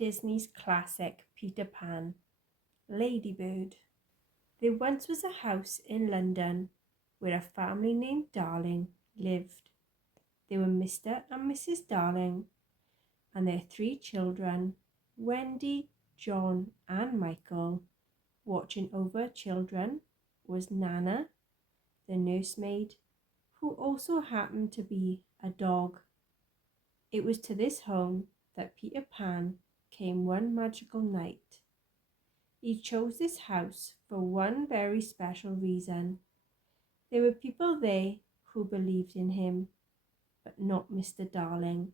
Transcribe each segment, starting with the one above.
Disney's classic Peter Pan, Ladybird. There once was a house in London where a family named Darling lived. They were Mr. and Mrs. Darling and their 3 children, Wendy, John and Michael. Watching over children was Nana, the nursemaid, who also happened to be a dog. It was to this home that Peter Pan came one magical night. He chose this house for one very special reason. There were people there who believed in him, but not Mr. Darling.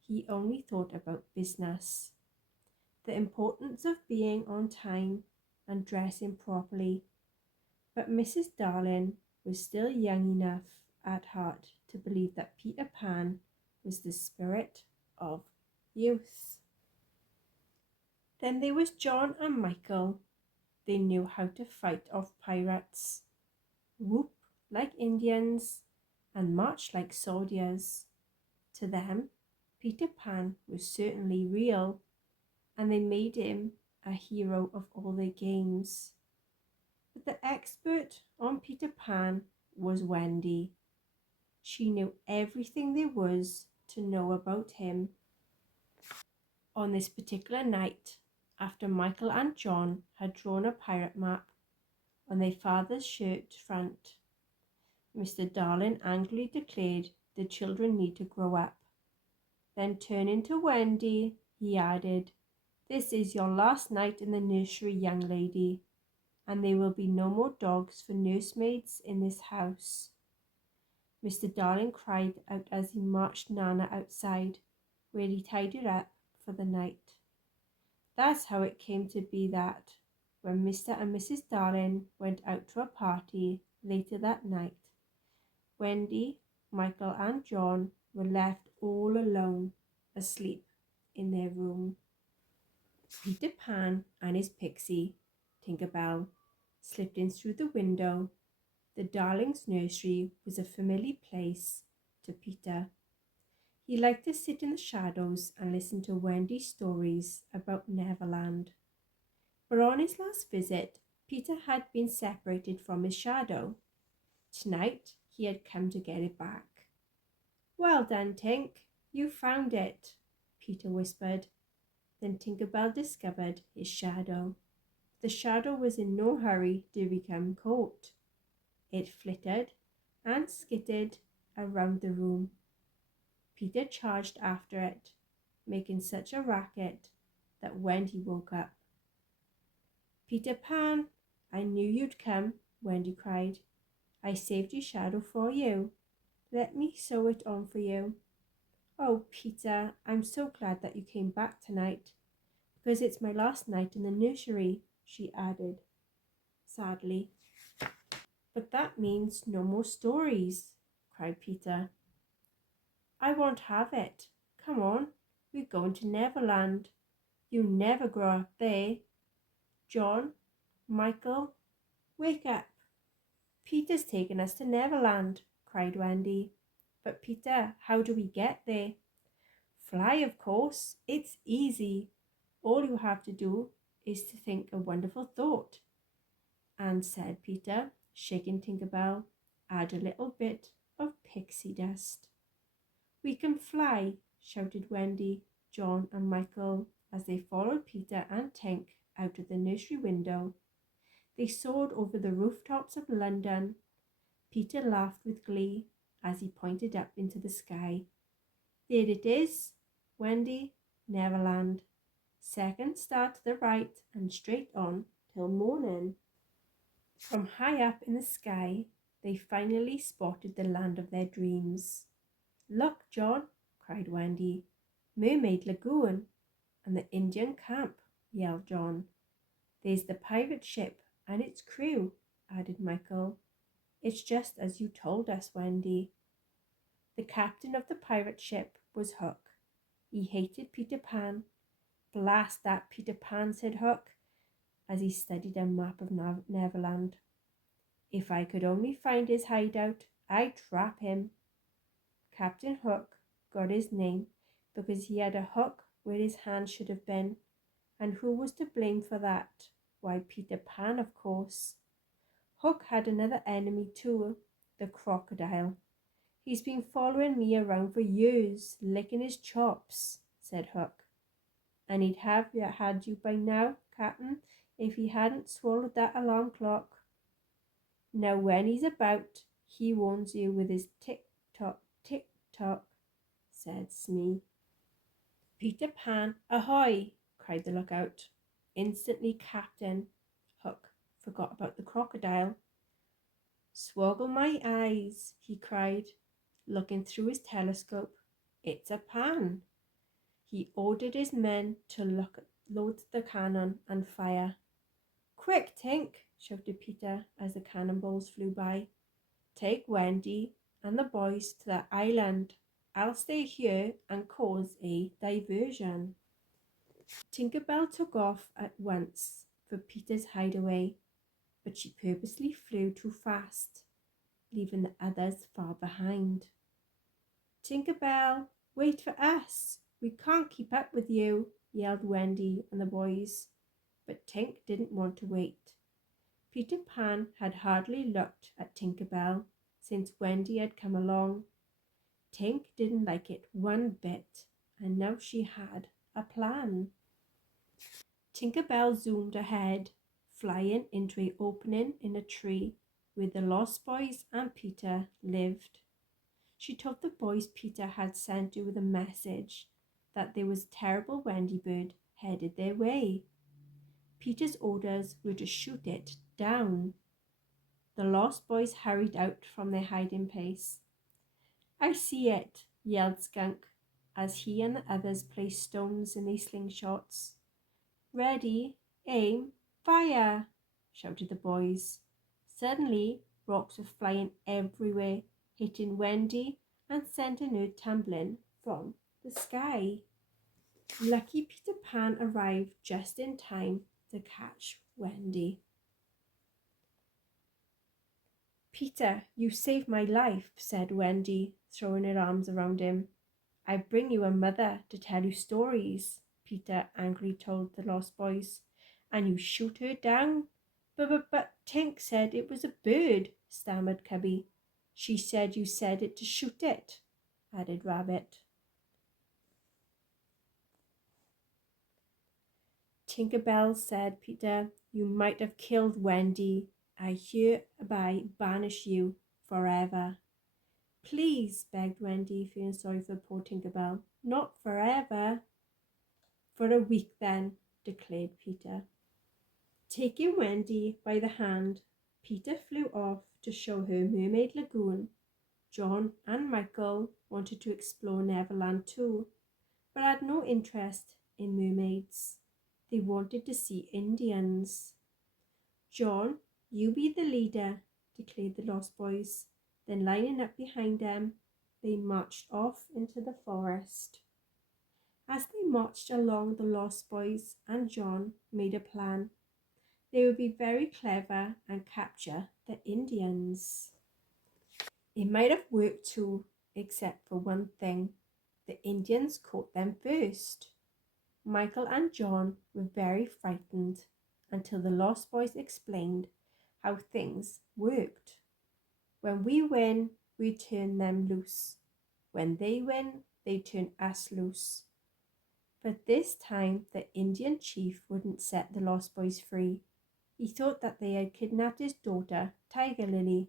He only thought about business, the importance of being on time and dressing properly. But Mrs. Darling was still young enough at heart to believe that Peter Pan was the spirit of youth. Then there was John and Michael. They knew how to fight off pirates, whoop like Indians, and march like soldiers. To them, Peter Pan was certainly real, and they made him a hero of all their games. But the expert on Peter Pan was Wendy. She knew everything there was to know about him. On this particular night, after Michael and John had drawn a pirate map on their father's shirt front, Mr. Darling angrily declared the children need to grow up. Then turning to Wendy, he added, "This is your last night in the nursery, young lady, and there will be no more dogs for nursemaids in this house." Mr. Darling cried out as he marched Nana outside, where he tied her up for the night. That's how it came to be that, when Mr. and Mrs. Darling went out to a party later that night, Wendy, Michael and John were left all alone, asleep in their room. Peter Pan and his pixie, Tinker Bell, slipped in through the window. The Darlings' nursery was a familiar place to Peter. He liked to sit in the shadows and listen to Wendy's stories about Neverland. But on his last visit, Peter had been separated from his shadow. Tonight, he had come to get it back. "Well done, Tink, you found it," Peter whispered. Then Tinker Bell discovered his shadow. The shadow was in no hurry to become caught. It flittered and skittered around the room. Peter charged after it, making such a racket that Wendy woke up. "Peter Pan, I knew you'd come," Wendy cried. "I saved your shadow for you. Let me sew it on for you." "Oh, Peter, I'm so glad that you came back tonight, because it's my last night in the nursery," she added sadly. "But that means no more stories," cried Peter. "I won't have it. Come on, we're going to Neverland. You never grow up there. John, Michael, wake up. Peter's taken us to Neverland," cried Wendy. "But Peter, how do we get there?" "Fly, of course. It's easy. All you have to do is to think a wonderful thought." And said Peter, shaking Tinker Bell, "add a little bit of pixie dust." "We can fly," shouted Wendy, John and Michael as they followed Peter and Tink out of the nursery window. They soared over the rooftops of London. Peter laughed with glee as he pointed up into the sky. "There it is, Wendy, Neverland. Second star to the right and straight on till morning." From high up in the sky, they finally spotted the land of their dreams. "Look, John," cried Wendy. "Mermaid Lagoon and the Indian camp," yelled John. "There's the pirate ship and its crew," added Michael. "It's just as you told us, Wendy." The captain of the pirate ship was Hook. He hated Peter Pan. "Blast that Peter Pan," said Hook, as he studied a map of Neverland. "If I could only find his hideout, I'd trap him." Captain Hook got his name because he had a hook where his hand should have been. And who was to blame for that? Why, Peter Pan, of course. Hook had another enemy too, the crocodile. He's been following me around for years, licking his chops, said Hook. And he'd have had you by now, Captain, if he hadn't swallowed that alarm clock. Now when he's about, he warns you with his tick-tock, said Smee. Peter Pan, ahoy! Cried the lookout. Instantly Captain Hook forgot about the crocodile. Swoggle my eyes, he cried, looking through his telescope. It's a pan. He ordered his men to load the cannon and fire. Quick, Tink, shouted Peter as the cannonballs flew by. Take Wendy and the boys to the island. I'll stay here and cause a diversion. Tinker Bell took off at once for Peter's hideaway, but she purposely flew too fast, leaving the others far behind. Tinker Bell, wait for us. We can't keep up with you, yelled Wendy and the boys. But Tink didn't want to wait. Peter Pan had hardly looked at Tinker Bell since Wendy had come along. Tink didn't like it one bit, and now she had a plan. Tinker Bell zoomed ahead, flying into an opening in a tree where the Lost Boys and Peter lived. She told the boys Peter had sent her with a message that there was terrible Wendy bird headed their way. Peter's orders were to shoot it down. The Lost Boys hurried out from their hiding place. I see it, yelled Skunk, as he and the others placed stones in their slingshots. Ready, aim, fire, shouted the boys. Suddenly, rocks were flying everywhere, hitting Wendy and sending her tumbling from the sky. Lucky Peter Pan arrived just in time to catch Wendy. Peter, you saved my life, said Wendy, throwing her arms around him. I bring you a mother to tell you stories, Peter angrily told the Lost Boys. And you shoot her down? But Tink said it was a bird, stammered Cubby. She said you said it to shoot it, added Rabbit. Tinker Bell said, Peter, you might have killed Wendy. I hereby banish you forever. Please, begged Wendy, feeling sorry for poor Tinker Bell. Not forever. For a week then, declared Peter. Taking Wendy by the hand, Peter flew off to show her Mermaid Lagoon. John and Michael wanted to explore Neverland too, but had no interest in mermaids. They wanted to see Indians. John, you be the leader, declared the Lost Boys. Then lining up behind them, they marched off into the forest. As they marched along, the Lost Boys and John made a plan. They would be very clever and capture the Indians. It might have worked too, except for one thing. The Indians caught them first. Michael and John were very frightened until the Lost Boys explained how things worked. When we win, we turn them loose. When they win, they turn us loose. But this time, the Indian chief wouldn't set the Lost Boys free. He thought that they had kidnapped his daughter, Tiger Lily.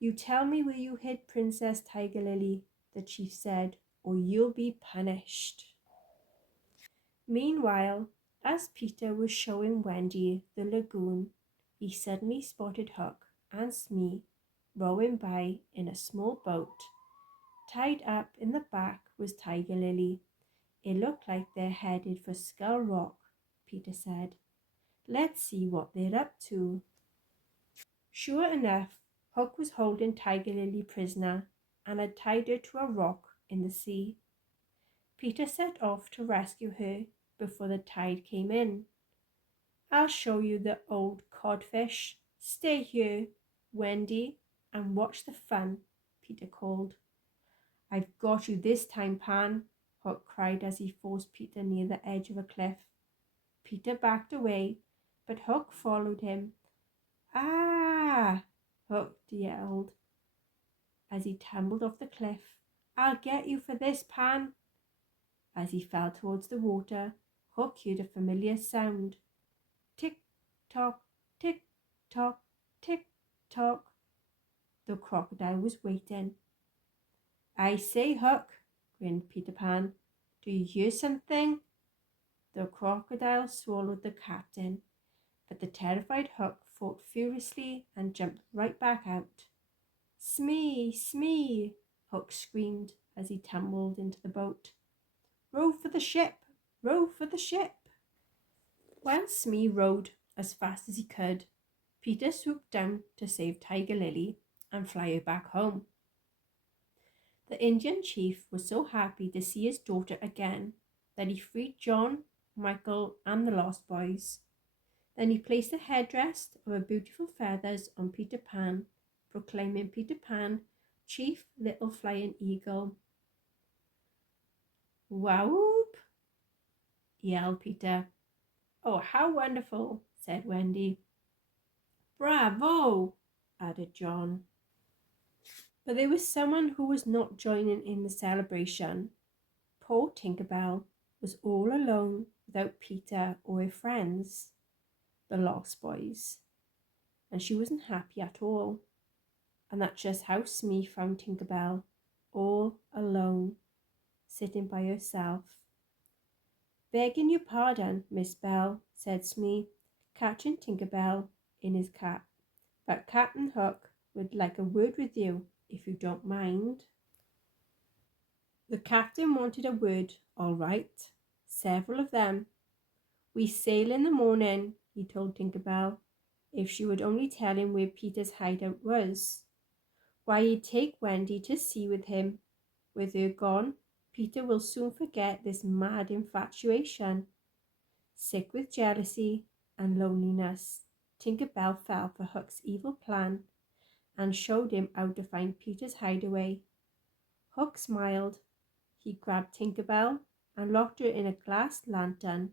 You tell me where you hid Princess Tiger Lily, the chief said, or you'll be punished. Meanwhile, as Peter was showing Wendy the lagoon, he suddenly spotted Hook and Smee rowing by in a small boat. Tied up in the back was Tiger Lily. It looked like they're headed for Skull Rock, Peter said. Let's see what they're up to. Sure enough, Hook was holding Tiger Lily prisoner and had tied her to a rock in the sea. Peter set off to rescue her before the tide came in. I'll show you the old codfish. Stay here, Wendy, and watch the fun, Peter called. I've got you this time, Pan, Hook cried as he forced Peter near the edge of a cliff. Peter backed away, but Hook followed him. Ah! Hook yelled as he tumbled off the cliff. I'll get you for this, Pan. As he fell towards the water, Hook heard a familiar sound. Tick-tock, tick-tock, tick-tock. The crocodile was waiting. I say, Hook, grinned Peter Pan. Do you hear something? The crocodile swallowed the captain, but the terrified Hook fought furiously and jumped right back out. Smee, Smee, Hook screamed as he tumbled into the boat. Row for the ship! Row for the ship! While Smee rowed as fast as he could, Peter swooped down to save Tiger Lily and fly her back home. The Indian chief was so happy to see his daughter again that he freed John, Michael, and the Lost Boys. Then he placed a headdress of beautiful feathers on Peter Pan, proclaiming Peter Pan Chief Little Flying Eagle. Whoop! Yelled Peter. Oh, how wonderful, said Wendy. Bravo, added John. But there was someone who was not joining in the celebration. Poor Tinkerbell was all alone without Peter or her friends, the Lost Boys, and she wasn't happy at all. And that's just how Smee found Tinkerbell, all alone, sitting by herself. Begging your pardon, Miss Bell, said Smee, catching Tinkerbell in his cap, but Captain Hook would like a word with you, if you don't mind. The captain wanted a word, all right, several of them. We sail in the morning, he told Tinkerbell, if she would only tell him where Peter's hideout was. Why, he'd take Wendy to sea with him. With her gone, Peter will soon forget this mad infatuation. Sick with jealousy and loneliness, Tinkerbell fell for Hook's evil plan and showed him how to find Peter's hideaway. Hook smiled. He grabbed Tinkerbell and locked her in a glass lantern.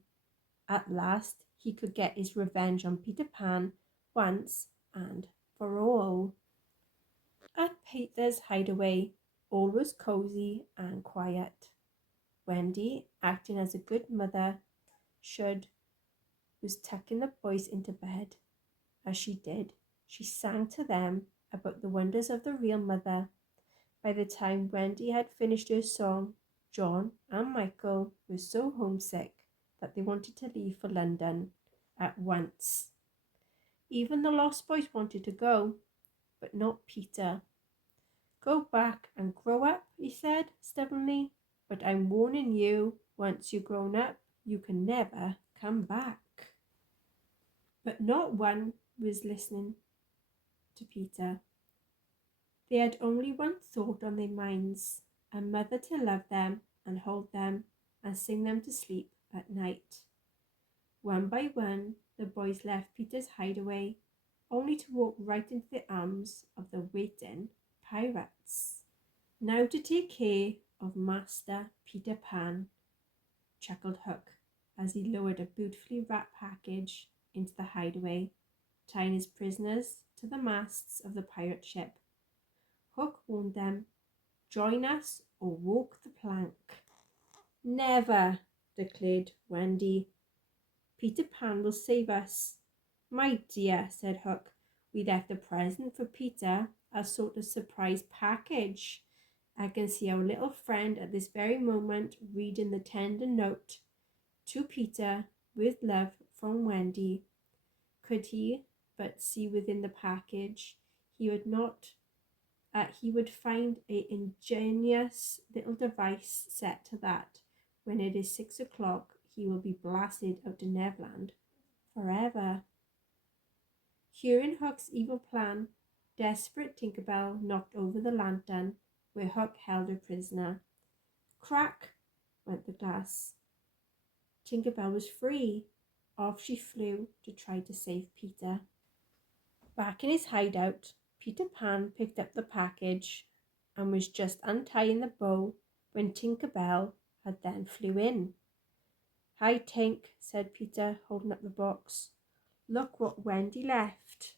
At last he could get his revenge on Peter Pan once and for all. At Peter's hideaway, all was cosy and quiet. Wendy, acting as a good mother should, was tucking the boys into bed. As she did, she sang to them about the wonders of the real mother. By the time Wendy had finished her song, John and Michael were so homesick that they wanted to leave for London at once. Even the Lost Boys wanted to go, but not Peter. Go back and grow up, he said stubbornly, but I'm warning you, once you're grown up, you can never come back. But not one was listening to Peter. They had only one thought on their minds, a mother to love them and hold them and sing them to sleep at night. One by one, the boys left Peter's hideaway, only to walk right into the arms of the waiting pirates. Now to take care of Master Peter Pan, chuckled Hook as he lowered a beautifully wrapped package into the hideaway, tying his prisoners to the masts of the pirate ship. Hook warned them, join us or walk the plank. Never, declared Wendy. Peter Pan will save us. My dear, said Hook, we left a present for Peter, a sort of surprise package. I can see our little friend at this very moment reading the tender note. To Peter, with love from Wendy. Could he but see within the package, he would find an ingenious little device set to that. When it is 6 o'clock, he will be blasted out to Neverland forever. Hearing Hook's evil plan, desperate Tinkerbell knocked over the lantern where Hook held her prisoner. Crack went the glass. Tinkerbell was free. Off she flew to try to save Peter. Back in his hideout, Peter Pan picked up the package and was just untying the bow when Tinkerbell had then flew in. "Hi, Tink," said Peter, holding up the box. "Look what Wendy left."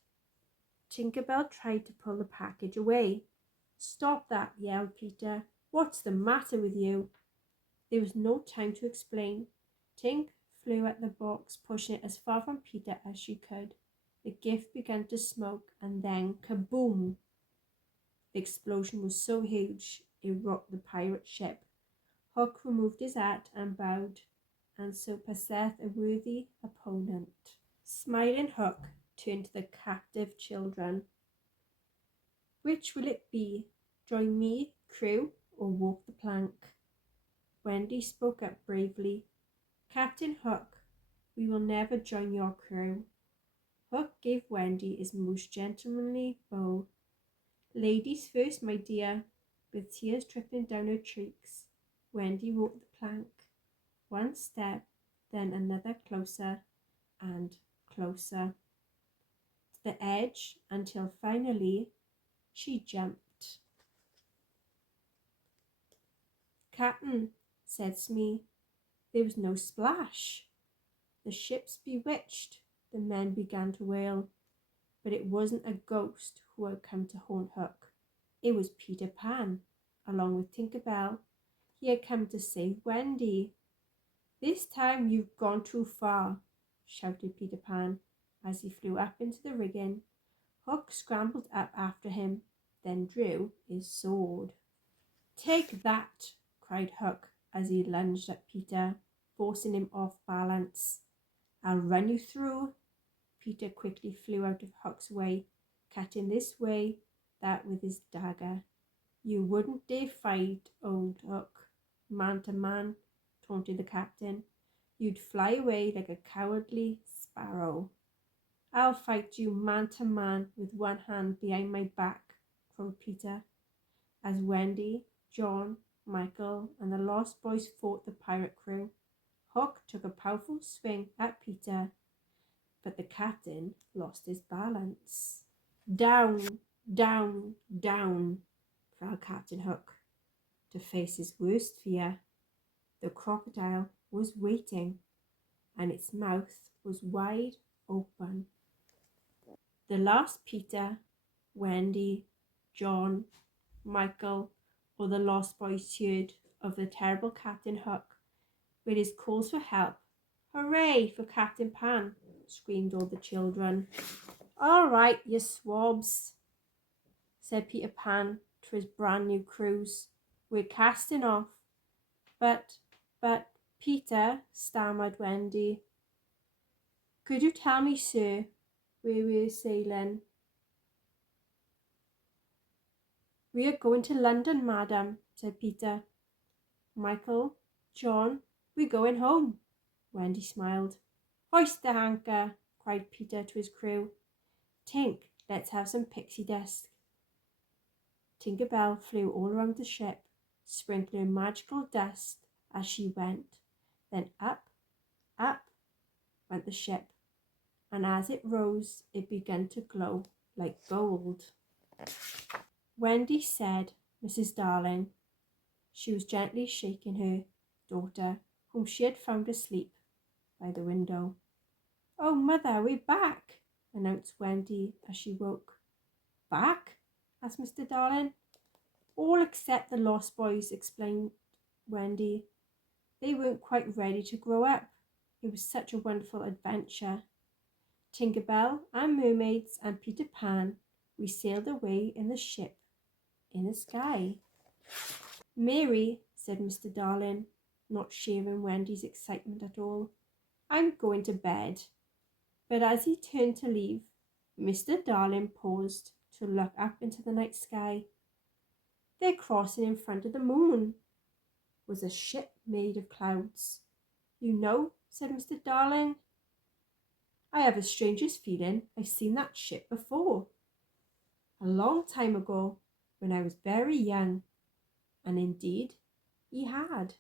Tinker Bell tried to pull the package away. "Stop that," yelled Peter. "What's the matter with you?" There was no time to explain. Tink flew at the box, pushing it as far from Peter as she could. The gift began to smoke, and then kaboom! The explosion was so huge it rocked the pirate ship. Hook removed his hat and bowed, and so possessed a worthy opponent. Smiling Hook turned to the captive children. "Which will it be? Join me, crew, or walk the plank?" Wendy spoke up bravely. "Captain Hook, we will never join your crew." Hook gave Wendy his most gentlemanly bow. "Ladies first, my dear." With tears trickling down her cheeks, Wendy walked the plank. One step, then another, closer and closer to the edge, until finally she jumped. "Captain," said Smee, "there was no splash." "The ship's bewitched," the men began to wail. But it wasn't a ghost who had come to haunt Hook. It was Peter Pan, along with Tinker Bell. He had come to save Wendy. "This time you've gone too far," shouted Peter Pan as he flew up into the rigging. Hook scrambled up after him, then drew his sword. "Take that!" cried Hook as he lunged at Peter, forcing him off balance. "I'll run you through." Peter quickly flew out of Hook's way, cutting this way, that with his dagger. "You wouldn't dare fight old Hook, man to man," taunted the captain. "You'd fly away like a cowardly sparrow." "I'll fight you man to man with one hand behind my back," crowed Peter. As Wendy, John, Michael, and the Lost Boys fought the pirate crew, Hook took a powerful swing at Peter, but the captain lost his balance. Down, down, down fell Captain Hook to face his worst fear. The crocodile was waiting, and its mouth was wide open. The last Peter, Wendy, John, Michael, or the Lost Boys heard of the terrible Captain Hook, with his calls for help. "Hooray for Captain Pan!" screamed all the children. "All right, you swabs," said Peter Pan to his brand new crews. "We're casting off." But, Peter, stammered Wendy. "Could you tell me, sir, where we're sailing?" "We are going to London, madam," said Peter. "Michael, John, we're going home." Wendy smiled. "Hoist the anchor," cried Peter to his crew. "Tink, let's have some pixie dust." Tinker Bell flew all around the ship, sprinkling magical dust as she went. Then up, up went the ship, and as it rose, it began to glow like gold. Wendy said, "Mrs. Darling." She was gently shaking her daughter, whom she had found asleep by the window. "Oh, Mother, we're back," announced Wendy as she woke. "Back?" asked Mr. Darling. "All except the Lost Boys," explained Wendy. "They weren't quite ready to grow up. It was such a wonderful adventure. Tinker Bell and mermaids and Peter Pan, we sailed away in the ship in the sky." "Mary," said Mr. Darling, not sharing Wendy's excitement at all, "I'm going to bed." But as he turned to leave, Mr. Darling paused to look up into the night sky. There, crossing in front of the moon, was a ship made of clouds. "You know," said Mr. Darling, "I have a strangest feeling I've seen that ship before. A long time ago, when I was very young." And indeed he had.